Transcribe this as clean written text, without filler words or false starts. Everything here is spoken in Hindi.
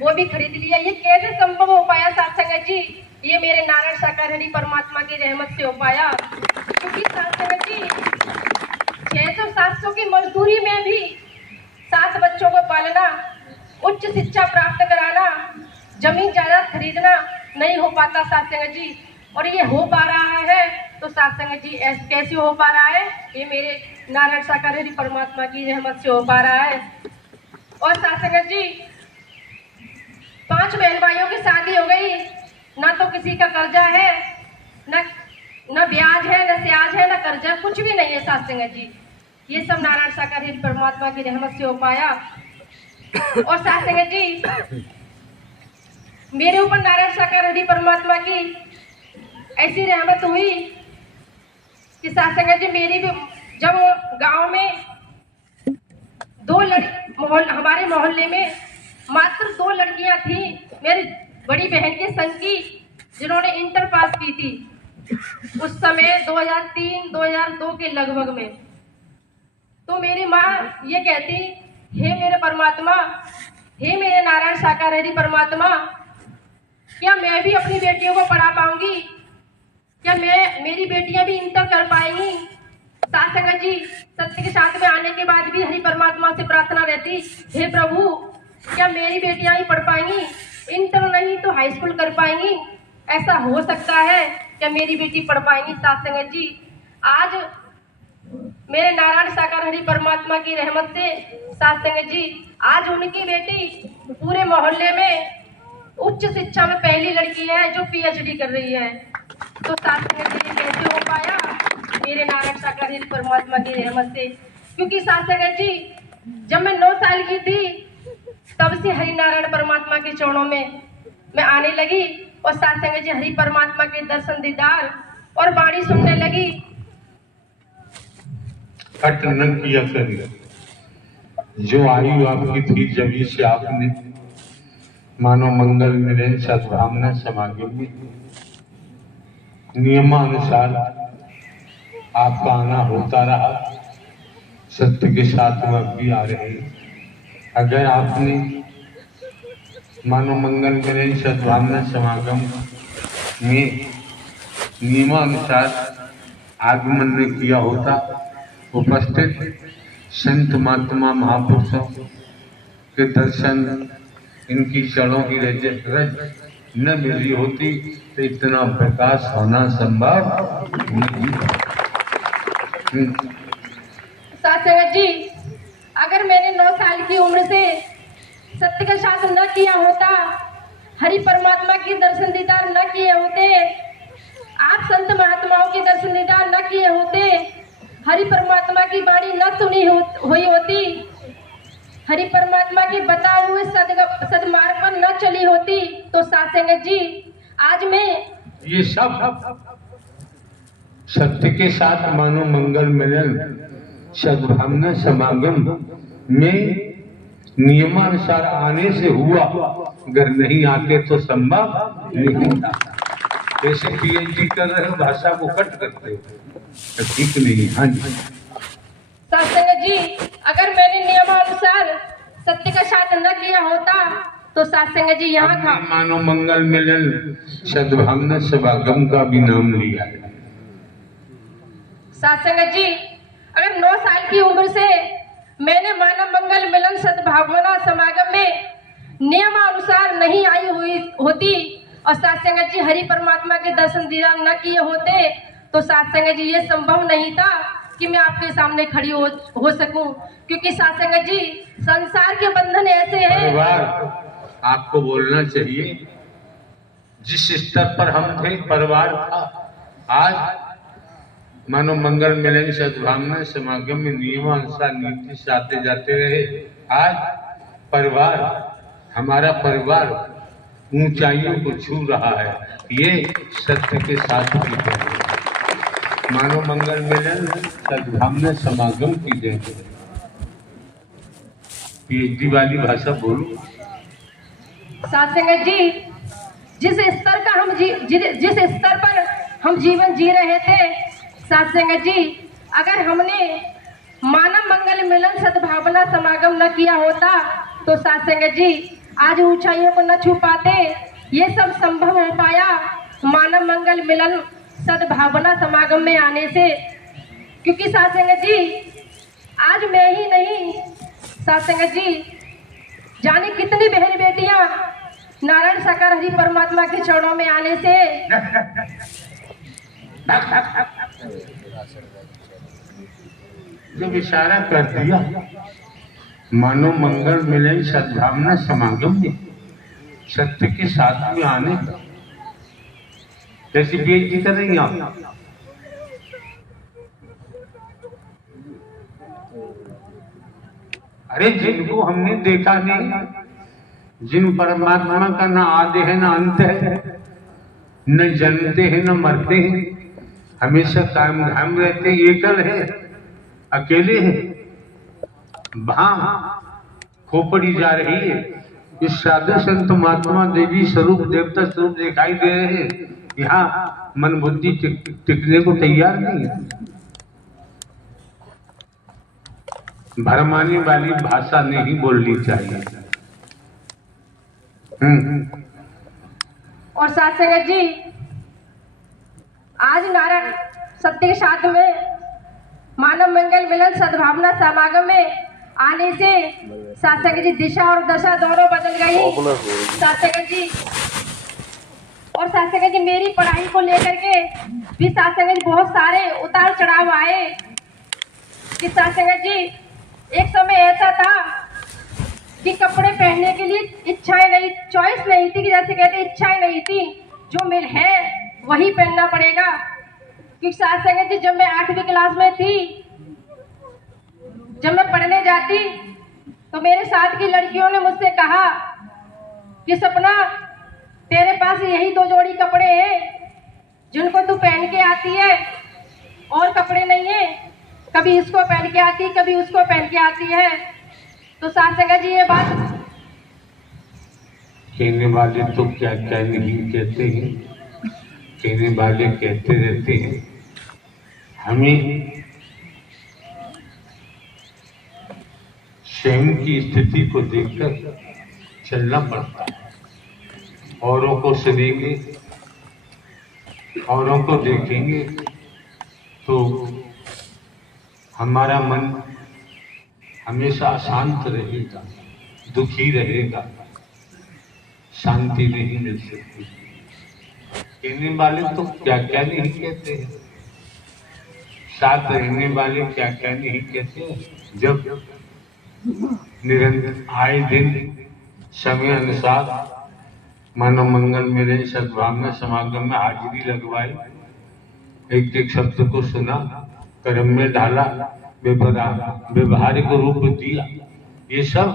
वो भी खरीद लिया। ये कैसे संभव हो पाया साथ संगत जी? ये मेरे नारायण साकार हरि परमात्मा की रहमत से हो पाया। क्योंकि साथ संगत जी 600-700 की मजदूरी में भी 7 बच्चों को पालना, उच्च शिक्षा प्राप्त कराना, जमीन जायदाद खरीदना नहीं हो पाता साथ संगत जी। और ये हो पा रहा है तो साथ संगत जी कैसे हो पा रहा है? ये मेरे नारायण साकार हरि परमात्मा की रहमत से हो पा रहा है। और साथ संगत जी 5 बहन भाइयों की शादी हो गई, ना तो किसी का कर्जा है, न ब्याज है, न ब्याज है, न कर्जा, कुछ भी नहीं है साथ संगत जी। ये सब नारायण साकार हरि परमात्मा की रहमत से हो पाया। और साथ संगत जी मेरे ऊपर नारायण साकार हरि परमात्मा की ऐसी रहमत हुई कि साथ संगत जी मेरी भी जब गांव में हमारे मोहल्ले में मात्र 2 लड़कियां थी मेरी बड़ी बहन के संग की, जिन्होंने इंटर पास की थी उस समय 2003-2002 के लगभग में। तो मेरी माँ ये कहती, हे मेरे परमात्मा, हे मेरे नारायण साकार हरि परमात्मा, क्या मैं भी अपनी बेटियों को पढ़ा पाऊंगी? क्या मेरी बेटियां भी इंटर कर पाएंगी? साथ संगत जी सत्य के साथ में आने के बाद भी हरि परमात्मा से प्रार्थना रहती, हे प्रभु, क्या मेरी बेटियां ही पढ़ पाएंगी? इंटर नहीं तो हाई स्कूल कर पाएंगी? ऐसा हो सकता है क्या मेरी बेटी पढ़ पाएंगी? साथ संगत जी आज मेरे नारायण साकार हरि परमात्मा की रहमत से साथ संगत जी आज उनकी बेटी पूरे मोहल्ले में उच्च शिक्षा में पहली लड़की है जो पीएचडी कर रही है। तो साथ संगत जी कैसे हो पाया? मेरे नारायण साकार हरि परमात्मा की रहमत से। क्योंकि साथ संगत जी जब मैं 9 साल की थी तब से हरि नारायण परमात्मा के चरणों में मैं आने लगी और साथ संगत जी हरि परमात्मा के दर्शन दीदार और वाणी सुनने लगी। कट न किया करिए, जो आयु आपकी थी जभी से आपने मानव मंगल मिलन सद्भावना समागम में नियमानुसार आपका आना होता रहा। सत्य के साथ में अब भी आ रहे हैं। अगर आपने मानव मंगल मिलन सद्भावना समागम में नियमानुसार आगमन नहीं किया होता, उपस्थित संत महात्मा महापुरुषों के दर्शन, इनकी चरणों की रज न मिली होती तो इतना प्रकाश होना संभव नहीं। साथ संगत जी अगर मैंने 9 साल की उम्र से सत्य का शासन न किया होता, हरि परमात्मा के दर्शन दीदार न किए होते, आप संत महात्माओं के दर्शन दीदार न किए होते, हरि परमात्मा की वाणी न सुनी हुई होती, हरि परमात्मा के बताए हुए सदमार्ग पर न चली होती, तो साथ संगत जी आज मैं ये सब सत्य के साथ मानव मंगल मिलन सद्भावना समागम में नियमानुसार आने से हुआ। अगर नहीं आते तो संभव नहीं था। जैसे पीएचडी कर रहे हो, भाषा को कट करते हो तो ठीक नहीं। हाँ जी साथ संगत जी अगर मैंने नियमानुसार सत्य का शासन न किया होता तो साथ संगत जी यहाँ था मानव मंगल मिलन सद्भावना समागम का भी नाम लिया है। साथ संगत जी अगर 9 साल की उम्र से मैंने मानव मंगल मिलन सद्भावना समागम में नियमानुसार नहीं आई हुई होती और साथ संगत जी हरि परमात्मा के दर्शन दीदार न किए होते तो साथ संगत जी ये संभव नहीं था कि मैं आपके सामने खड़ी हो सकूं। क्योंकि साथ संगत जी संसार के बंधन ऐसे हैं। आपको बोलना चाहिए, जिस स्तर पर हम थे परिवार था, आज मानव मंगल मिलन सद्भावना समागम में नियमानुसार नीति से आते जाते रहे। आज परिवार, हमारा परिवार ऊंचाइयों को छू रहा है। ये सत्य के साथ की जय, मानव मंगल मिलन सद्भावना समागम की जय। पीएचडी वाली भाषा बोलो। साथ संगत जी जिस स्तर पर हम जीवन जी रहे थे, साथ संगत जी अगर हमने मानव मंगल मिलन सद्भावना समागम न किया होता तो साथ संगत जी आज ऊंचाइयों को न छू पाते, ये सब संभव हो पाया मानव मंगल मिलन सद्भावना समागम में आने से। क्योंकि साथ संगत जी, आज मैं ही नहीं, साथ संगत जी जाने कितनी बहन बेटियां नारायण साकार हरि परमात्मा के चरणों में आने से जब इशारा कर दिया मानो मंगल मिलन सद्भावना समागम में सत्य के साथ में आने का, कैसी बेइज्जती कर रही हैं आप? अरे जिनको हमने देखा नहीं, जिन परमात्मा का ना आदि है ना अंत है, न जन्मते हैं न मरते हैं, हमेशा कायम धाम रहते, एकल है, अकेले है, वहां खोपड़ी जा रही है। इस साधु संत महात्मा देवी स्वरूप देवता स्वरूप दिखाई दे रहे हैं, यहाँ मन बुद्धि टिकने को तैयार नहीं है। भरमाने वाली भाषा नहीं बोलनी चाहिए। और साथ संगत जी, आज नारायण सत्य के साथ में मानव मंगल मिलन सद्भावना समागम में आने से साथ संगत जी दिशा और दशा दोनों बदल गई। साथ संगत जी और साथ संगत जी मेरी पढ़ाई को लेकर के भी साथ संगत जी बहुत सारे उतार चढ़ाव आए कि साथ संगत जी एक समय ऐसा था कि कपड़े पहनने के लिए इच्छाएं नहीं, चॉइस नहीं थी, कि जैसे कहते इच्छाएं नहीं थी, जो मिल है वही पहनना पड़ेगा। क्योंकि साथ संगत जी जब मैं 8वीं क्लास में थी, जब मैं पढ़ने जाती तो मेरे साथ की लड़कियों ने मुझसे कहा कि सपना तेरे पास यही 2 जोड़ी कपड़े हैं जिनको तू पहन के आती है, और कपड़े नहीं है, कभी इसको पहन के आती, कभी उसको पहन के आती है। तो साथ संगत जी ये बात कहने वाले तो क्या क्या नहीं कहते हैं, कहने वाले कहते रहते हैं। हमें स्वयं की स्थिति को देखकर चलना पड़ता है। औरों को सुनेंगे, औरों को देखेंगे तो हमारा मन हमेशा अशांत रहेगा, दुखी रहेगा, शांति नहीं मिल सकती। कहने वाले तो क्या क्या नहीं कहते हैं, साथ रहने वाले क्या क्या नहीं कहते हैं। जब निरंतर आए दिन समय अनुसार मानव मंगल मिलन सद्भावना समागम में हाजिरी लगवाई, एक एक शब्द को सुना, कर्म में ढाला, व्यवहारिक रूप दिया, ये सब